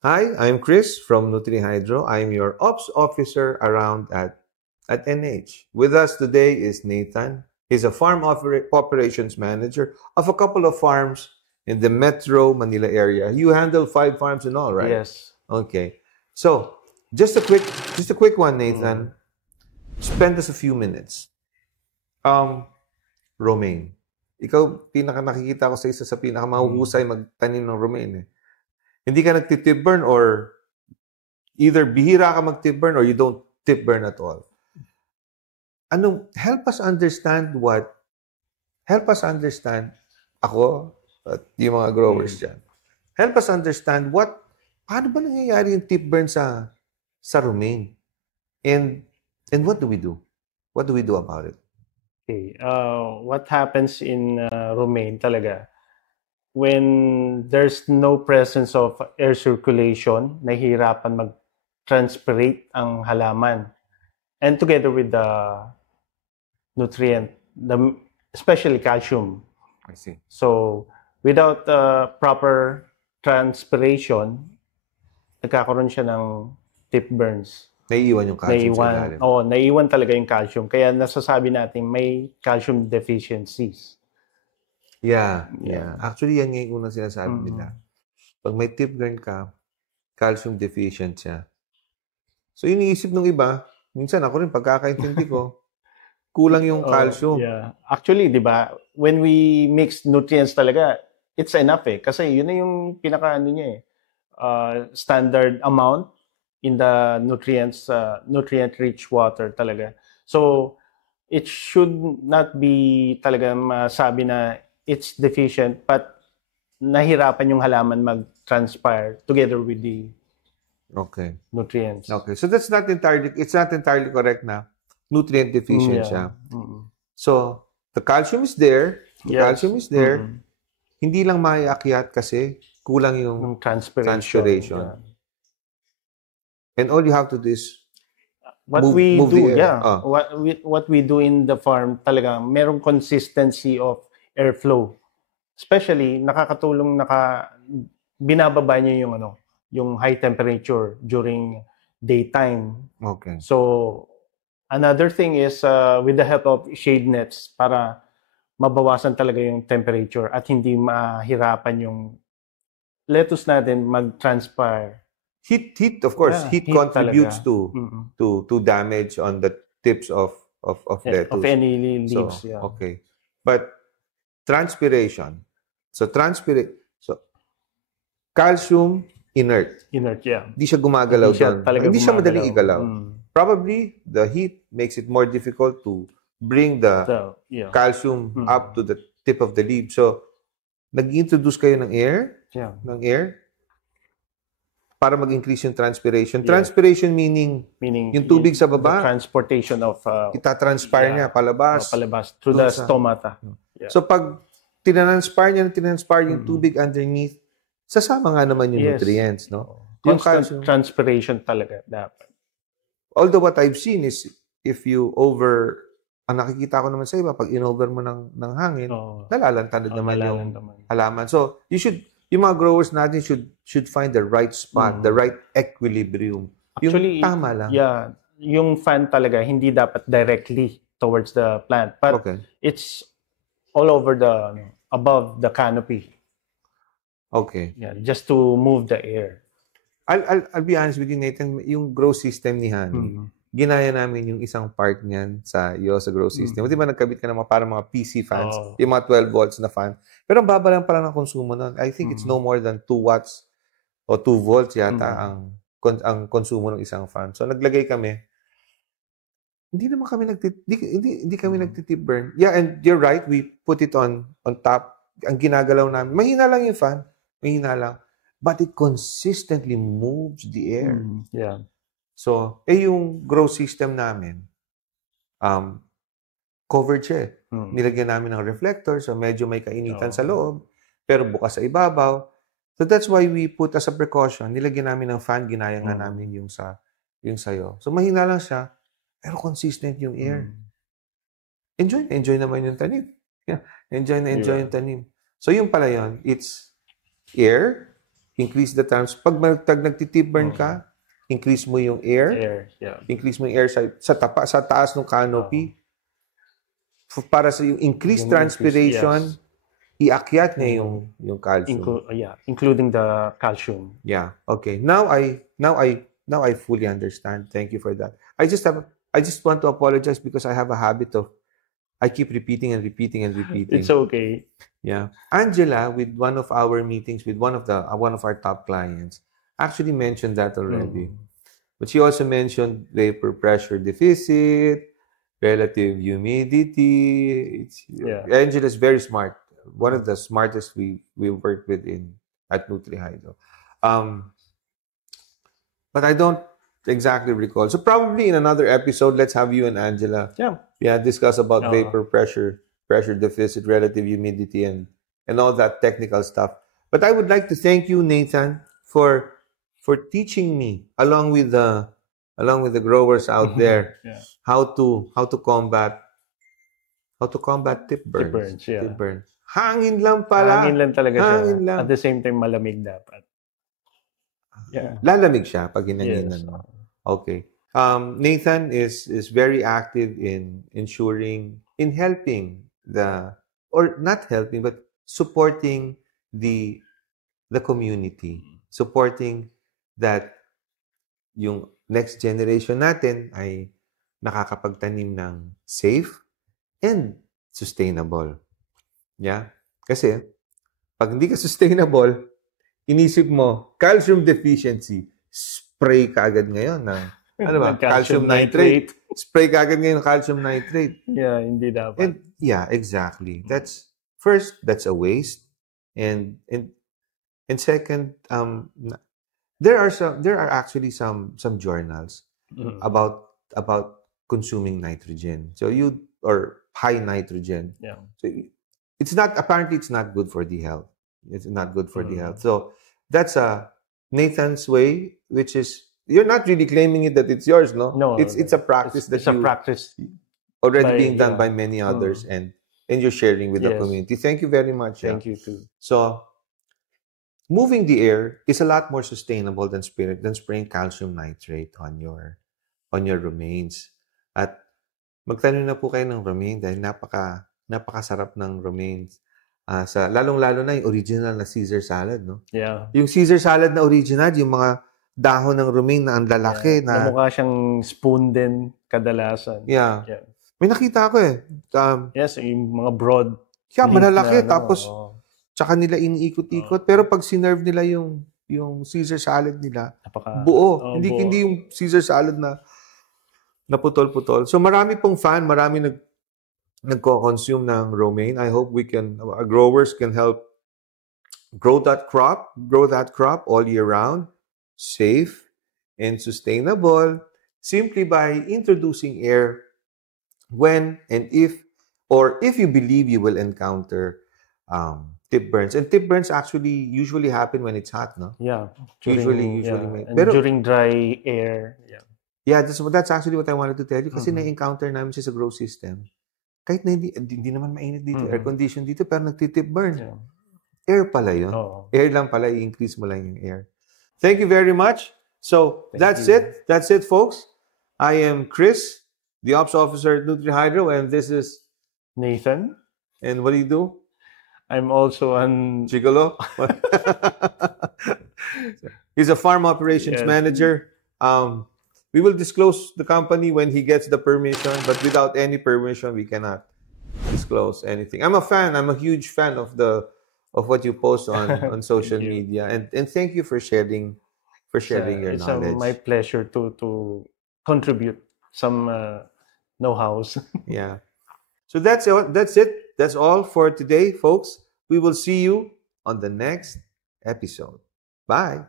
Hi, I'm Chris from NutriHydro. I'm your ops officer around at NH. With us today is Nathan. He's a operations manager of a couple of farms in the Metro Manila area. You handle 5 farms and all, right? Yes. Okay. So, just a quick just a quick one, Mm. Nathan. Spend us a few minutes. Um, Romaine. Ikaw, pinaka nakikita ko sa isa sa pinaka Mm. mahuhusay magtanim ng romaine. Hindi ka nagtitip burn or either bihira ka mag-tip burn or you don't tip burn at all. Help us understand ako at yung mga growers Mm. dyan. Help us understand paano ba nangyayari yung tip burn sa romaine? And what do we do? What do we do about it? Okay. What happens in Romaine talaga, when there's no presence of air circulation, nahihirapan mag-transpirate ang halaman. And together with the nutrient, especially calcium. I see. So, without proper transpiration, nagkakaroon siya ng tip burns. Naiiwan yung calcium sa ilalim. Naiiwan talaga yung calcium. Kaya nasasabi natin may calcium deficiencies. Yeah. Yeah. Actually, yan nga yung unang sinasabi Mm. nila. Pag may tip burn ka, calcium deficient siya. So, iniisip ng iba, minsan ako rin, pagkakaintindi ko, kulang yung calcium. Yeah. Actually, di ba, when we mix nutrients talaga, it's enough eh. Kasi yun na yung pinaka-ano niya eh. Standard amount in the nutrient-rich water talaga. So, it should not be talaga masabi na it's deficient, but nahirapan yung halaman mag-transpire together with the Okay. nutrients. Okay. So it's not entirely correct na nutrient deficient siya. Mm-mm. So, the calcium is there. Yes. Mm-mm. Hindi lang maiakyat kasi kulang yung Yung transpiration. Yeah. And all you have to do is What move we the do, air. yeah. What we do in the farm talaga, merong consistency of airflow. Especially, binababa niyo yung high temperature during daytime. Okay. So, another thing is with the help of shade nets para mabawasan talaga yung temperature at hindi mahirapan yung lettuce natin mag-transpire. Heat of course. Yeah, heat heat contributes talaga. to damage on the tips of lettuce. Of any leaves, So, yeah. okay. But transpiration. So calcium inert. Inert, yeah. Hindi siya gumagalaw Hindi siya doon. talaga Hindi siya madaling gumagalaw. igalaw. Probably the heat makes it more difficult to bring the Yeah. calcium up to the tip of the leaf. So nag-introduce kayo ng air, Yeah. para mag-increase yung transpiration. Yeah. Transpiration meaning yung tubig sa baba, the transportation of itatranspire niya palabas. through the Dun sa- stomata. Yeah. So pag tinranspire yung tubig underneath, sasama nga naman yung nutrients, no? Yung Constant calcium. transpiration talaga dapat. Although what I've seen is if you ang nakikita ko naman sa iba, pag in-over mo ng hangin, nalalantanod naman yung halaman. So yung mga growers natin should find the right spot, the right equilibrium. Actually, yung tama lang. Yeah, yung fan talaga hindi dapat directly towards the plant, but Okay. it's all over above the canopy. Okay. Yeah, just to move the air. I'll be honest with you, Nathan, yung grow system ni Honey, ginaya namin yung isang part niyan sa grow system. Di ba nagkabit ka naman parang mga PC fans, yung mga 12 volts na fan. Pero ang baba lang pala ng konsumo nun. I think it's no more than 2 watts o 2 volts yata ang konsumo ng isang fan. So naglagay kami. Hindi naman kami hindi kami nagtitip burn. Yeah, and you're right, we put it on top. Ang ginagalaw namin, mahina lang yung fan, mahina lang. But it consistently moves the air. Yeah. So, yung grow system namin, covered siya eh. Nilagyan namin ng reflector, so medyo may kainitan sa loob, pero bukas sa ibabaw. So that's why we put as a precaution, nilagyan namin ng fan, ginaya nga namin yung sayo. So mahina lang siya, pero consistent yung air. Enjoy naman yung tanim. Yeah. Enjoy yung tanim. So yung pala yun, it's air, increase the times. Pag nagtitip burn ka, increase mo yung air. Increase mo yung air sa taas ng canopy. Para sa yung increased transpiration, iakyat niya yung calcium. Including the calcium. Yeah. Okay. Now I fully understand. Thank you for that. I just want to apologize because I have a habit of I keep repeating and repeating and repeating. It's okay. Yeah. Angela, with one of our meetings with one of our top clients, actually mentioned that already. But she also mentioned vapor pressure deficit, relative humidity. Angela is very smart. One of the smartest we work with at NutriHydro. But I don't exactly recall. So probably in another episode, let's have you and Angela discuss about vapor pressure deficit, relative humidity, and all that technical stuff. But I would like to thank you, Nathan, for teaching me along with the growers out there how to combat tip burns. Tip burns. Hangin lang pala. Hangin lang talaga siya. Hangin lang. At the same time, malamig dapat. Lalamig siya pag hinanginan. Yes. Okay. Nathan is very active in helping but supporting the community. Supporting that yung next generation natin ay nakakapagtanim ng safe and sustainable. Yeah? Kasi pag hindi ka sustainable, inisip mo, calcium deficiency, spray ka agad ngayon ng calcium nitrate. Spray ka agad ngayon ng calcium nitrate. Yeah, hindi dapat. And exactly. That's a waste. And second, there are actually some journals about consuming nitrogen. Or high nitrogen. Yeah. So it's not good for the health. It's not good for the health. So that's Nathan's way, which is you're not really claiming it that it's yours, no? No. It's a practice already being done by many others, and you're sharing with the community. Thank you very much. Thank you too. So moving the air is a lot more sustainable than spraying calcium nitrate on your romaines. At magtanim na po kayo ng romaine dahil napakasarap ng romaines. Lalong-lalo na yung original na Caesar salad, no? Yeah. Yung Caesar salad na original, yung mga dahon ng romaine na ang lalaki. Na mukha siyang spoon din kadalasan. Yeah. May nakita ako eh. Yes, yung mga broad. Malalaki. Tapos, tsaka nila iniikot-ikot. Pero pag sinerve nila yung Caesar salad nila, buo. Hindi yung Caesar salad na putol-putol. So marami pong marami nagko-consume ng romaine. I hope our growers can help grow that crop all year round, safe and sustainable, simply by introducing air when and if you believe you will encounter tip burns. And tip burns usually happen when it's hot, no? Yeah. Usually. Pero during dry air. Yeah, that's actually what I wanted to tell you. Kasi na-encounter namin siya sa grow system. Kahit na hindi naman mainit dito, air condition dito, pero nagtitip burn. Yeah. Air pala yun. Air lang pala, i-increase mo lang yung air. Thank you very much. So, that's it. That's it, folks. I am Chris, the Ops Officer at NutriHydro, and this is Nathan. And what do you do? I'm also an Gigolo. He's a farm operations manager. We will disclose the company when he gets the permission, but without any permission, we cannot disclose anything. I'm a fan. I'm a huge fan of what you post on social media, and thank you for sharing your knowledge. It's my pleasure to contribute some know-hows. Yeah. So that's it. That's all for today, folks. We will see you on the next episode. Bye.